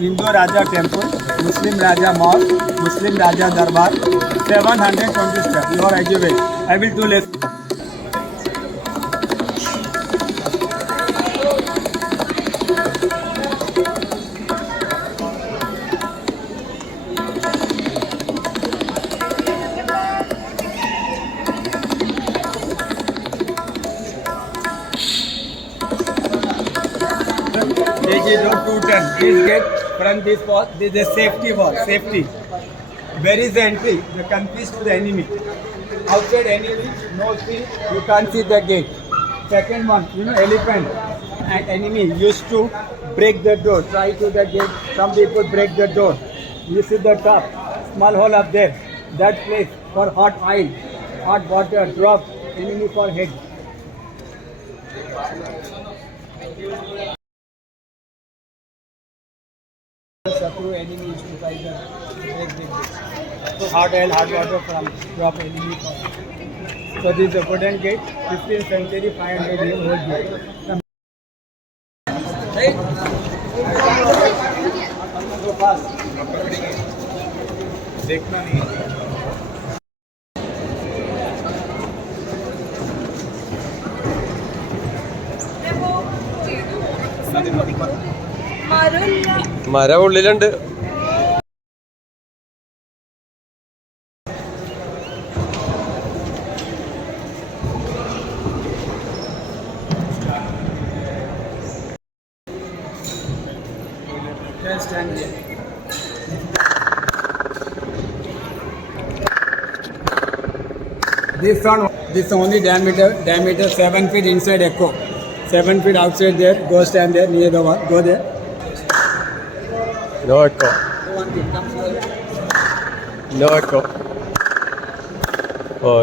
Hindu Raja Temple, Muslim Raja Mosque, Muslim Raja Darbar, 720 steps. You are right. I will do less. KG Road 210. Please get from this wall. This is a safety wall. Safety. Where is the entry? The confused to the enemy. Outside enemy, no see. You can't see the gate. Second one, elephant and enemy used to break the door. Try to the gate. Some people break the door. You see the top, small hole up there. That place for hot oil, hot water drop. Enemy for head. Shakru enemy used to try the break the gate. So hot oil, hot water from drop enemy for. So this is a wooden gate, 15th century, 500 years old gate. So fast. देखना नहीं. മരം ഉള്ളിലുണ്ട്. Stand here. This only diameter 7 feet inside echo, 7 feet outside there. Go stand there near the wall. Go there. No echo. No echo. Oh,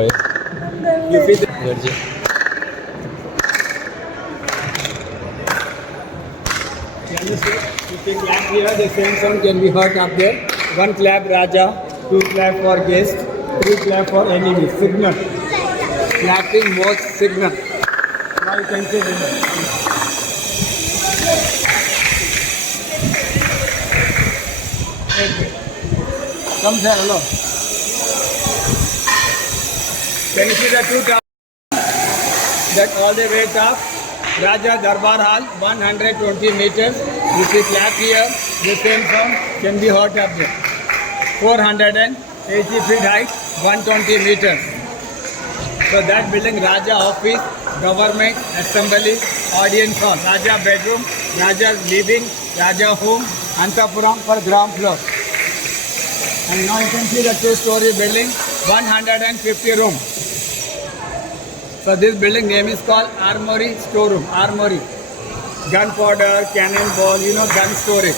You feel the energy. Can you see? If you clap here, the same sound can be heard up there. One clap Raja, two clap for guest, three clap for enemy. Signal. Clapping was signal. Now you can see the Come here, hello. Can you see the two towers? That all the way top. Raja Darbar Hall, 120 meters. You see clap here, the same sound can be heard up there. 480 feet height, 120 meters. So that building, Raja office, government, assembly, audience hall, Raja bedroom, Raja's living, Raja home, Antapuram for ground floor. And now you can see the two-story building, 150 rooms. So this building name is called Armory Storeroom. Armory. Gunpowder, cannonball, gun storage.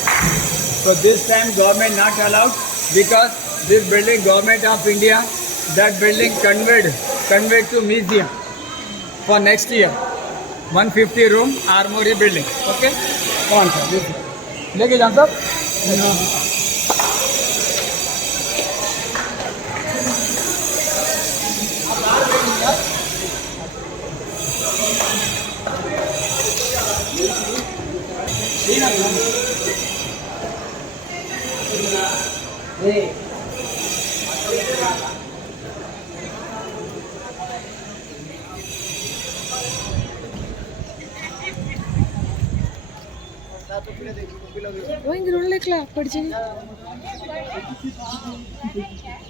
So this time government not allowed because this building, government of India, that building conveyed to museum for next year. 150 room Armory building. Okay? Come on sir. This one. Leke jaan sab.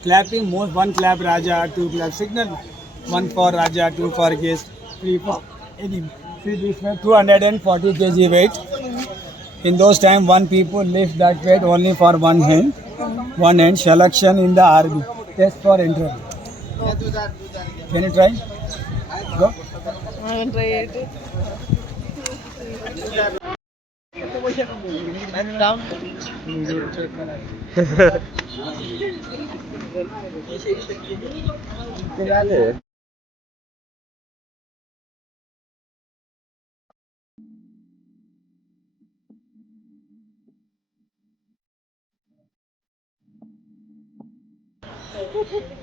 Clapping, most one clap Raja, two clap signal. One for Raja, two for guest, three for enemy. See this one, 240 kg weight. In those time, one people lift that weight only for one hand. One hand. Selection in the army. Test for interview. Can you try? Go. I will try it. Down.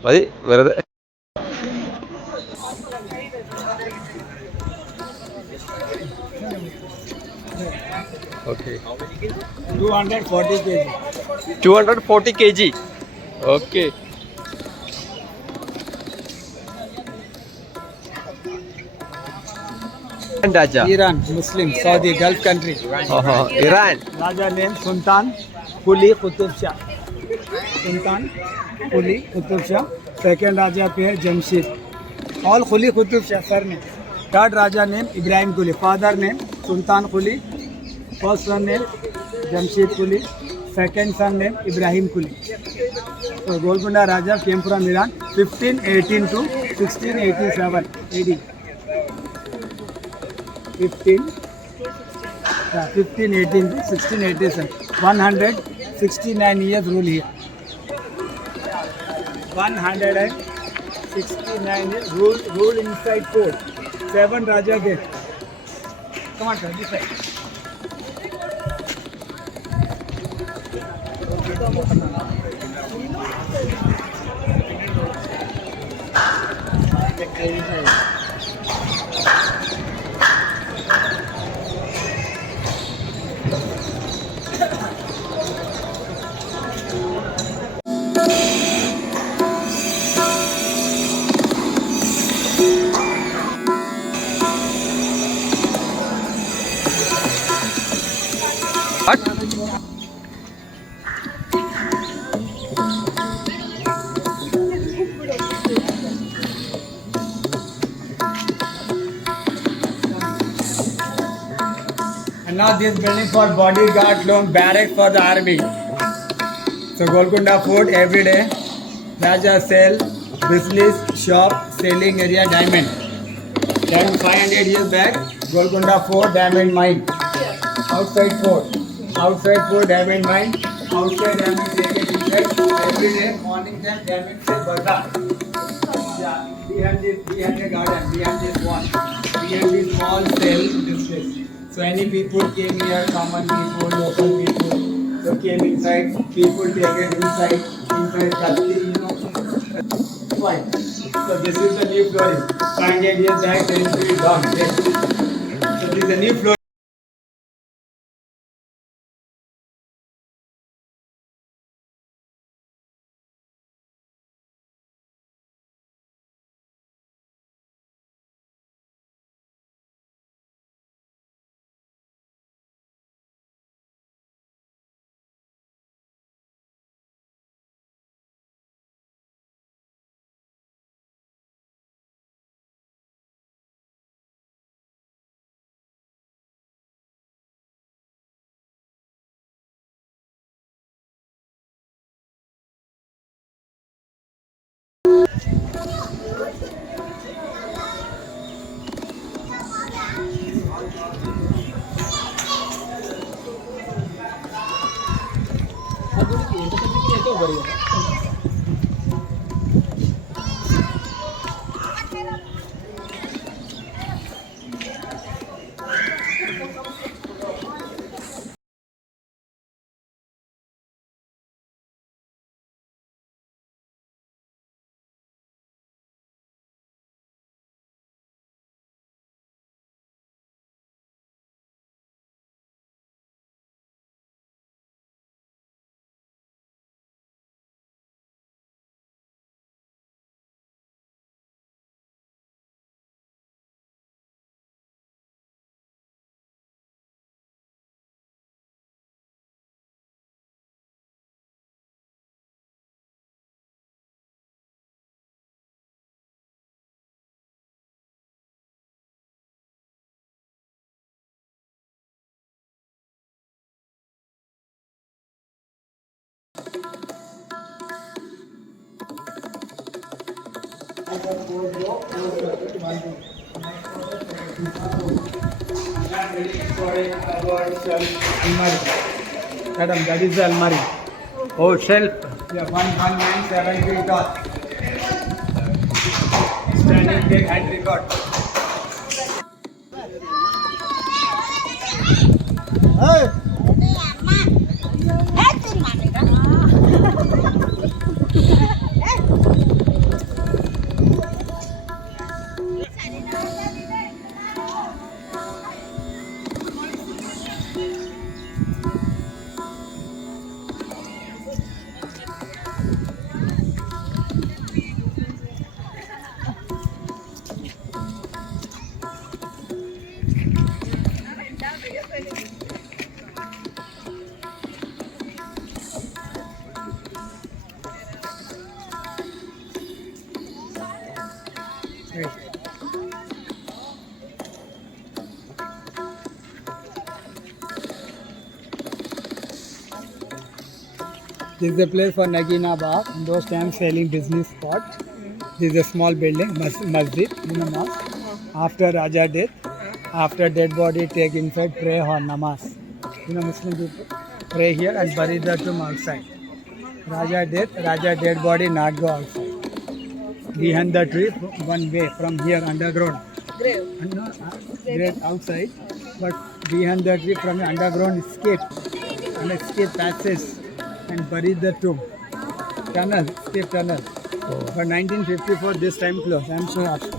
മതി വെറുതെ. Okay. 240 kg. 240 kg. Okay. Raja. Iran, Muslim, Saudi, Gulf country. Iran. Raja name Sultan Quli Qutub Shah. Sultan Quli Qutub Shah. Second Raja pair Jamshid. All Quli Qutub Shah surname. Third Raja name Ibrahim Quli. Father name Sultan Quli. First son name Jamshid Quli. Second son name Ibrahim Quli. So Golconda Raja came from Iran 1518 to 1687 AD. 1518 to 1687. 169 years rule here. 169 years rule inside fort. 7 Raja gate. Come on, sir, this side. What? And now this building for bodyguard loan barrack for the army. So Golconda Fort every day. Raja sell, business, shop, selling area diamond. Then 500 years back, Golconda Fort diamond mine. Outside fort diamond mine. Outside diamond take it inside. Every day morning time diamond say bazaar. Yeah, behind the garden, behind this wall, behind this wall sell this place. So any people came here, common people, local people, so came inside, people take it inside custody, Fine. So this is the new flooring. 500 years back, century gone. So this is the new flooring. Madam, that is the almari. Oh, shelf. Yeah, 197 feet tall. Standing big height record. Hey! This is a place for Nagina Bar. In those times, selling business spot. This is a small building, masjid, mosque. After Raja death, after dead body take inside, pray or namaz. Muslim people pray here and bury the tomb outside. Raja death, Raja dead body not go outside. Behind the tree, one way from here underground. Grave. Grave outside, but behind the tree from the underground escape and escape passage and bury the tomb. Tunnel, escape tunnel. But 1954 this time closed. I'm so happy.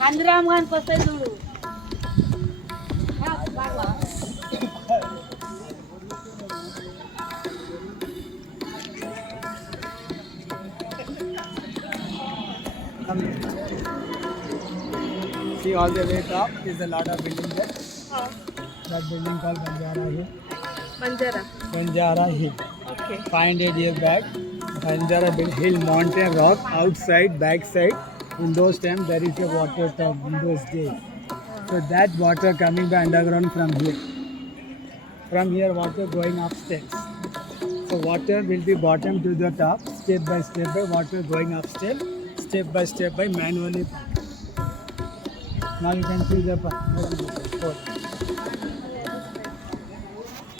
Kandiram kan pasal dulu. See all the way top is a lot of building there. That building called Banjara Hill. Banjara. Banjara Hill. Okay. 500 years back, Banjara Hill mountain rock outside, backside. In those times there is a water tub in those days. So that water coming by underground from here. From here water going upstairs. So water will be bottom to the top, step by water going upstairs, step by manually. Now you can see the port.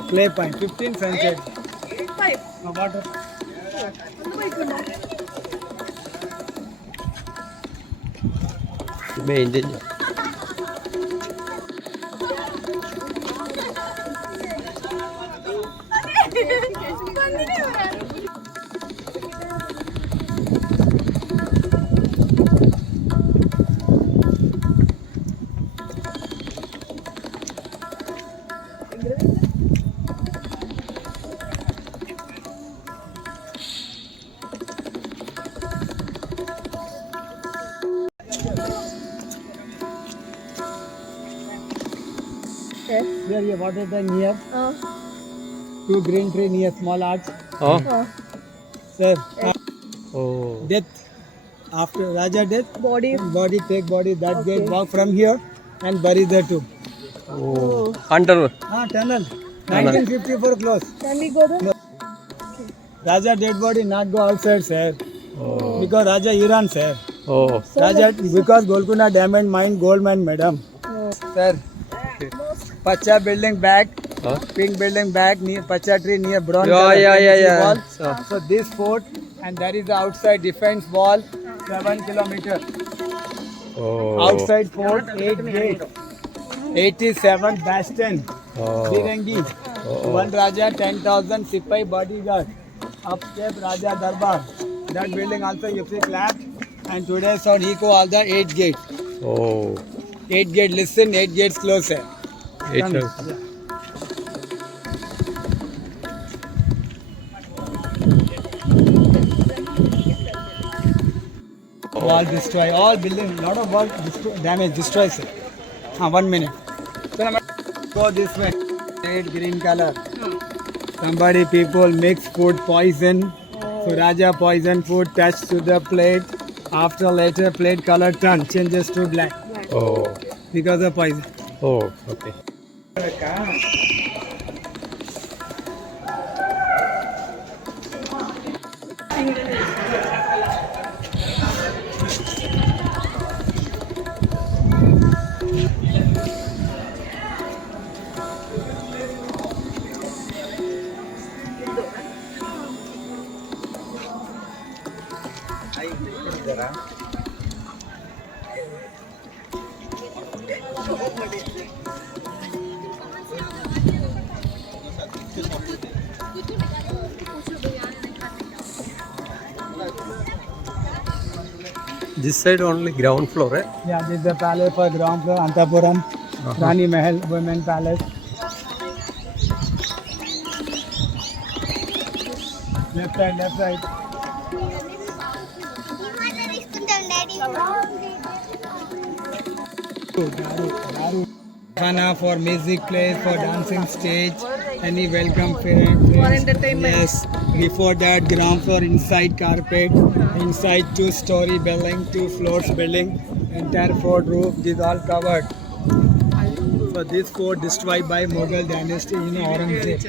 Clay pine, 15th century. Now water. Maintain. Here water tank near. Two green tree near small arch. Oh. Sir, Oh. death. After Raja death, Body. take body, that gate, walk from here and bury the tomb. Oh. Under. Tunnel. 1954 close. Can we go there? Raja dead body not go outside, sir. Oh. Because Raja Iran, sir. Oh. Raja, because Golconda Diamond Mine, gold mine, madam. Sir, Pacha building back, Huh? pink building back, near Pacha tree, near bronze. Yeah, color, yeah, yeah, fantasy yeah. wall. So- So this fort, and that is the outside defense wall, 7 kilometers. Oh. Outside fort, 8 gate, 87 bastion, Oh. Firangi, Oh. 1 Raja, 10,000 Sipai bodyguard, upstep Raja Darbar. That building also you see clapped, and today saw Hiko all the 8 gates. Oh. 8 gate, listen, 8 gates closer. Eight. Come. Wall destroy, all building, lot of wall damage, destroy, sir. 1 minute. Sir, go this way. Red, green color. Somebody people mix food poison. So Raja poison food touched to the plate. After later plate color turn changes to black Oh. because of poison. Oh. Okay. This side only ground floor, eh? Yeah, this is the palace for ground floor, Antapuram, Rani Mahal, Women Palace. Left side, left side. Khana for music place, for dancing stage, any welcome parent. For entertainment. Yes. Before that, ground floor inside carpet, inside 2-story building, 2 floors building, entire fort roof, this all covered. So this fort destroyed by Mughal dynasty in Aurangzeb,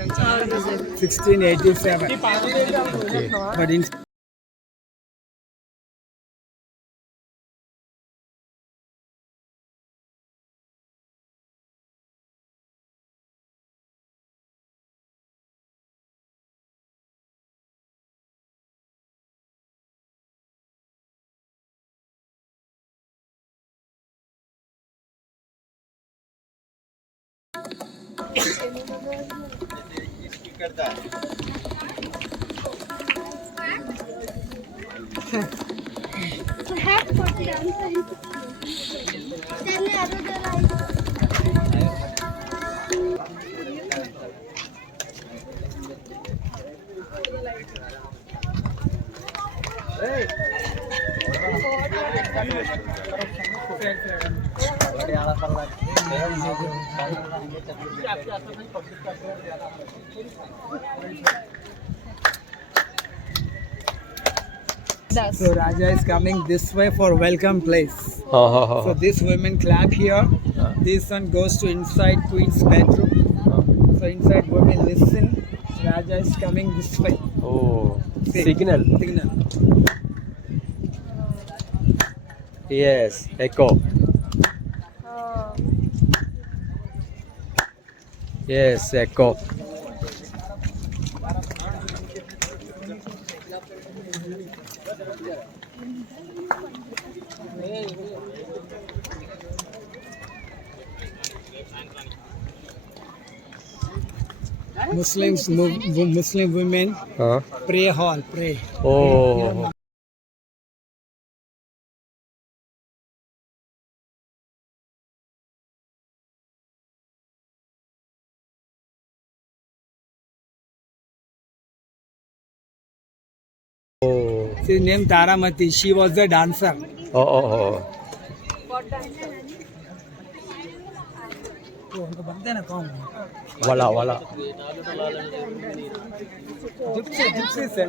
1687. Okay. But in so Raja is coming this way for welcome place. So this women clap here. This one goes to inside Queen's bedroom. So inside women listen. Raja is coming this way. Oh, See. signal. Signal. Yes, echo. Yes, echo. Muslim women Huh? pray hall, pray. Oh, oh, She named Taramati. She was a dancer. oh. Wala. Gypsy sir.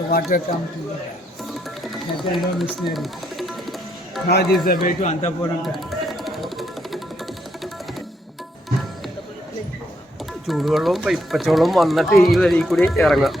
The water come to the Nathaniel missionary. Now this is the way to Antapuram Palace. ചൂടുവെള്ളവും പച്ചവെള്ളവും വന്നിട്ട് ഈ വരി കൂടി ഇറങ്ങാം.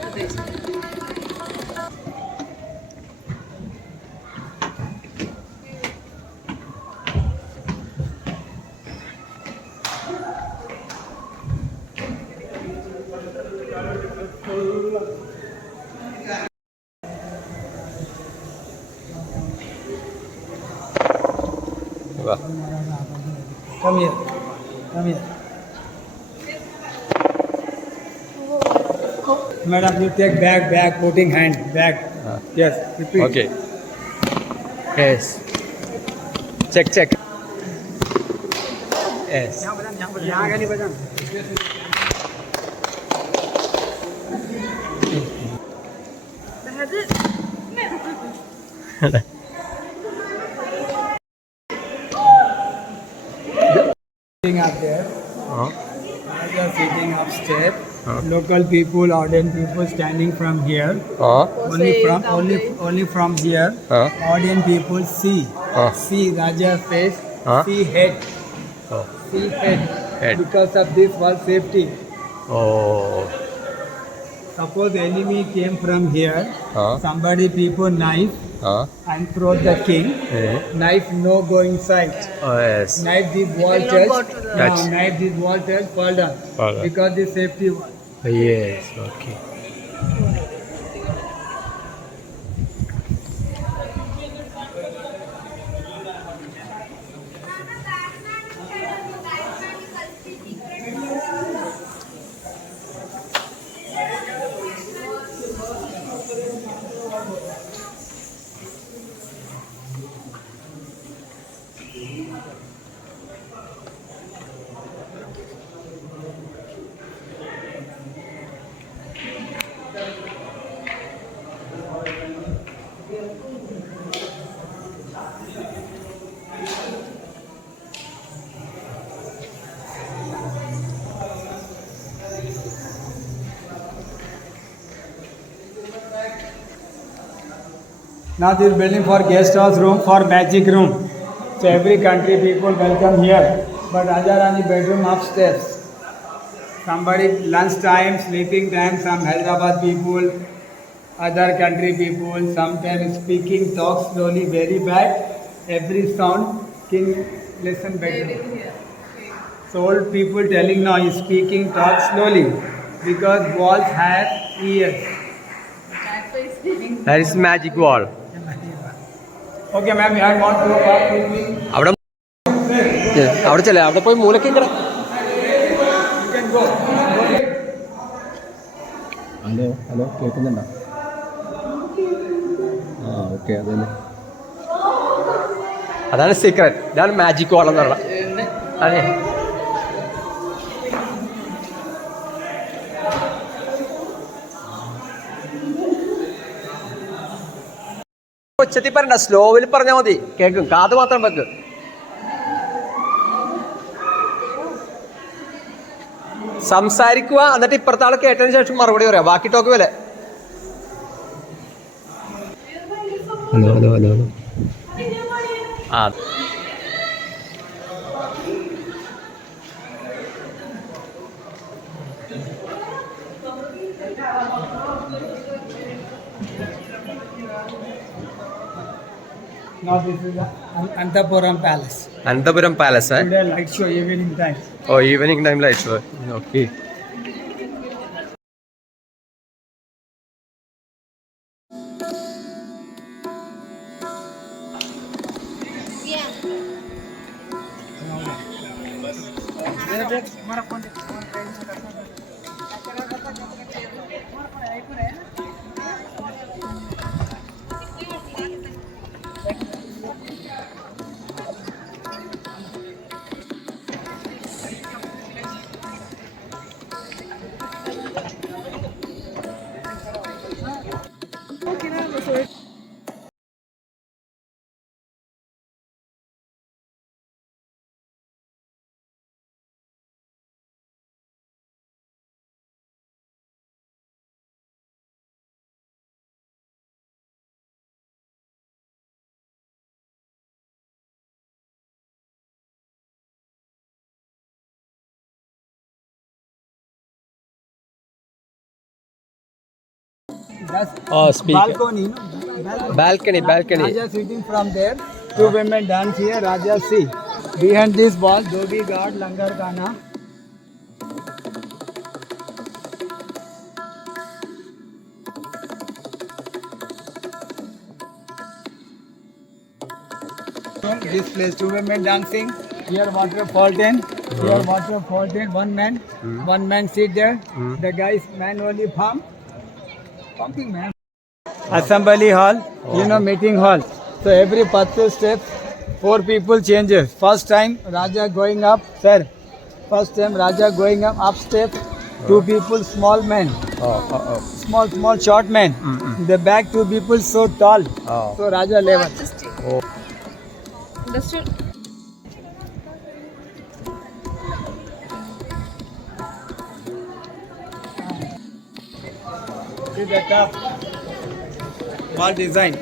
Come here. madam, you take bag, putting hand, bag. Yes, repeat. Okay. Yes. Check. Yes. Sitting up there. Uh, Raja sitting upstairs. Local people, audience people standing from here. Only from here. Audience people see Raja's face, see head, see head. Head. Because of this was safety. Oh. Suppose enemy came from here, somebody people knife and throw the king. Knife no go inside. Oh yes. Knife this wall Will not touch. go to the- Touch. Knife this wall touch, fall down. Fall down. Because the safety one. Yes. Okay. Now this building for guest house room, for magic room. So every country people welcome here. But Raja Rani bedroom upstairs. Somebody lunch time, sleeping time, some Hyderabad people, other country people, sometimes speaking, talk slowly, very bad. Every sound, king listen bedroom. So old people telling now he's speaking, talk slowly. Because walls have ears. That is magic wall. Okay ma'am, you want to go back with me? അവിടെ ചെല്ലേ അവിടെ പോയി മൂലക്ക് You can go. Hello കേൾക്കുന്നുണ്ടോ ആ okay അതന്നെ അതാണ് secret. ഇതാണ് magic വാൾ എന്ന് പറയുന്നത്. അതെ. ഉച്ചത്തിൽ പറയണ്ട, സ്ലോവിൽ പറഞ്ഞാൽ മതി, കേൾക്കും. കാത് മാത്രം വെക്ക്. സംസാരിക്കുക, എന്നിട്ട് ഇപ്പുറത്തെ ആൾ കേട്ടതിന് ശേഷം മറുപടി പറയാം. ബാക്കി ടോക്ക് പോലെ. ഹലോ ആ Now this is the Antapuram Palace. Ananthapuram palace. Today light show evening time. Oh evening ടൈമിലായിട്ട്. Okay. That's Oh, speaker. balcony. No? Balcony. Raja sitting from there. Two women dance here. Raja see. Behind this wall, Dhobi Ghat, Langar Khana. This place, two women dancing. Here water fountain. Here water fountain. One man sit there. The guy's manually pump. Pumping, man. Assembly hall, meeting hall. So every 10 steps, 4 people changes. First time Raja going up, sir. First time Raja going up step, 2 people, small men. Small, short men. The back 2 people so tall. So Raja level. Industrial. See the top. Wall design.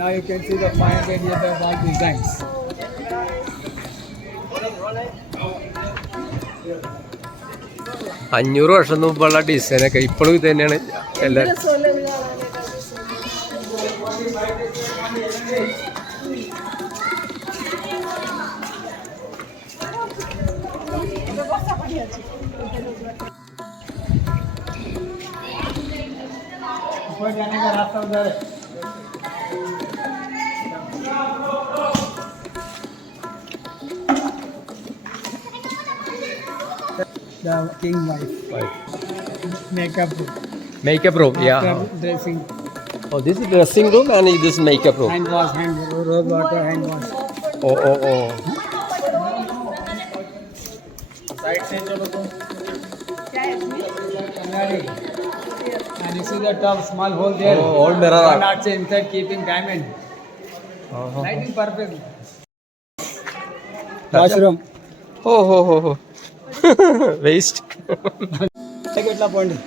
Now you can see the 500 years wall designs. അഞ്ഞൂറ് വർഷം മുമ്പുള്ള ഡിസൈനൊക്കെ ഇപ്പോഴും ഇത് തന്നെയാണ് എല്ലാവരും. ऊपर जाने का रास्ता उधर है. The king wife. Makeup room. Makeup room, yeah. After dressing. Oh, this is dressing room and this is makeup room. Hand wash, rose water, hand wash. Oh. Side से चलो तुम. And you see the top small hole there. Oh, all mirror. One arch inside keeping diamond. Lighting purpose. Washroom. Oh. Waste. કેટલા point?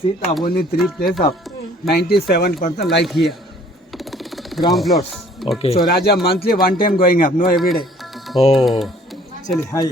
Seat have only 3 places up. 97% like here. Ground floors. Okay. So Raja monthly 1 time going up, no every day. Oh. Chali, high.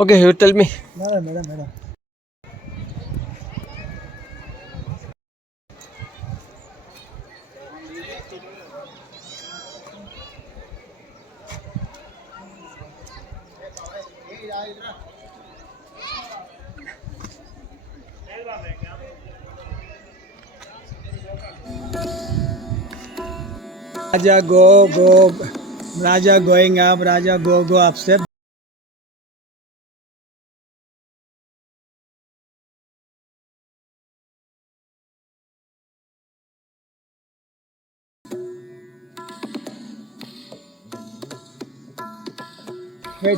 Okay, you tell me. Madam. Raja go. Raja going up. Raja go up step.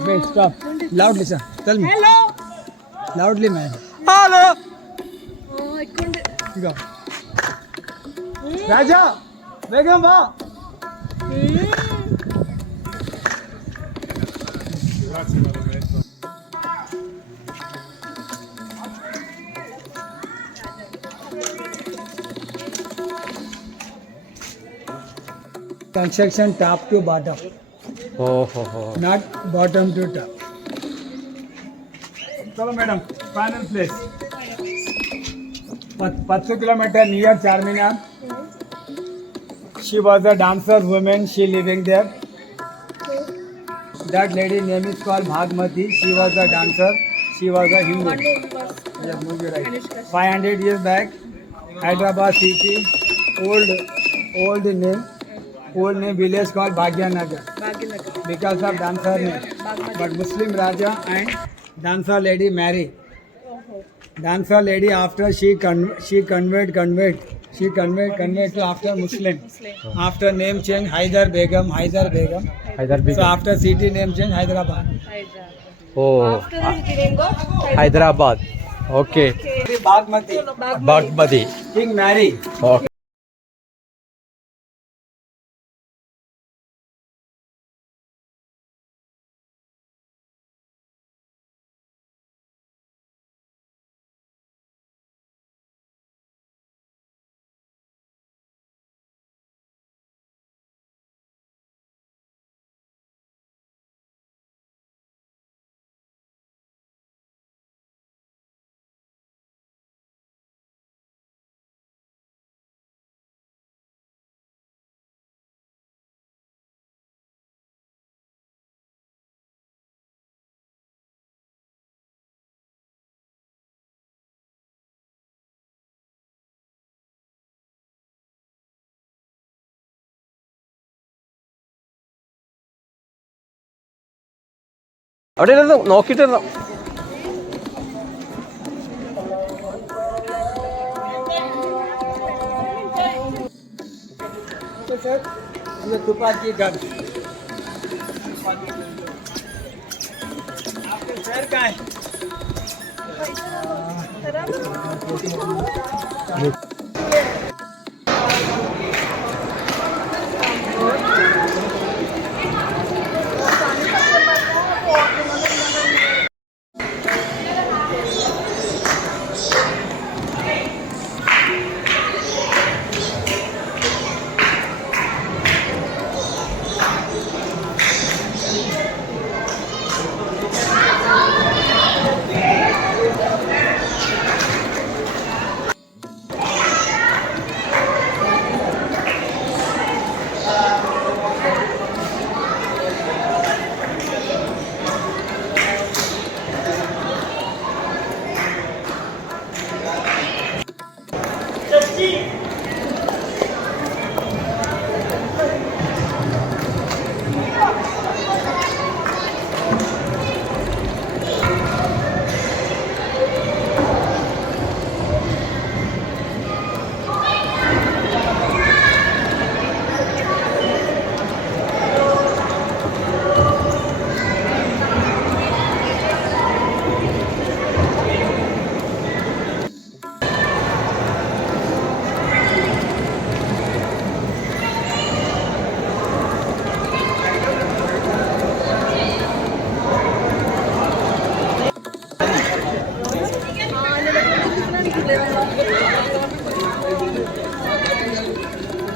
Wait, stop. Loudly, sir. Tell me. Hello. Loudly, man. Hello. Oh, I couldn't. Go. Raja, Begum, va. Construction top to bottom. Oh. Not bottom to top. Chalo madam, final place. 500 kilometer near Charminar. She was a dancer woman, she living there. That lady name is called Bhagmati. She was a dancer, she was a Hindu. Yeah, movie right. 500 years back, Hyderabad city, old name village called Bhagyanagar. Because of dancer name. But Muslim Raja and Dancer lady Mary. Dancer lady after she convert to after Muslim. After name change Haidar Begum. So after city name change Hyderabad. ഓ After the name got Hyderabad okay Bagmati. Bagmati King Mary. Okay അവിടെ ഇരുന്ന് നോക്കിയിട്ടിരുന്നോ Sir, this is Tupaki gun. After sir काय?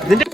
ഇതിന്റെ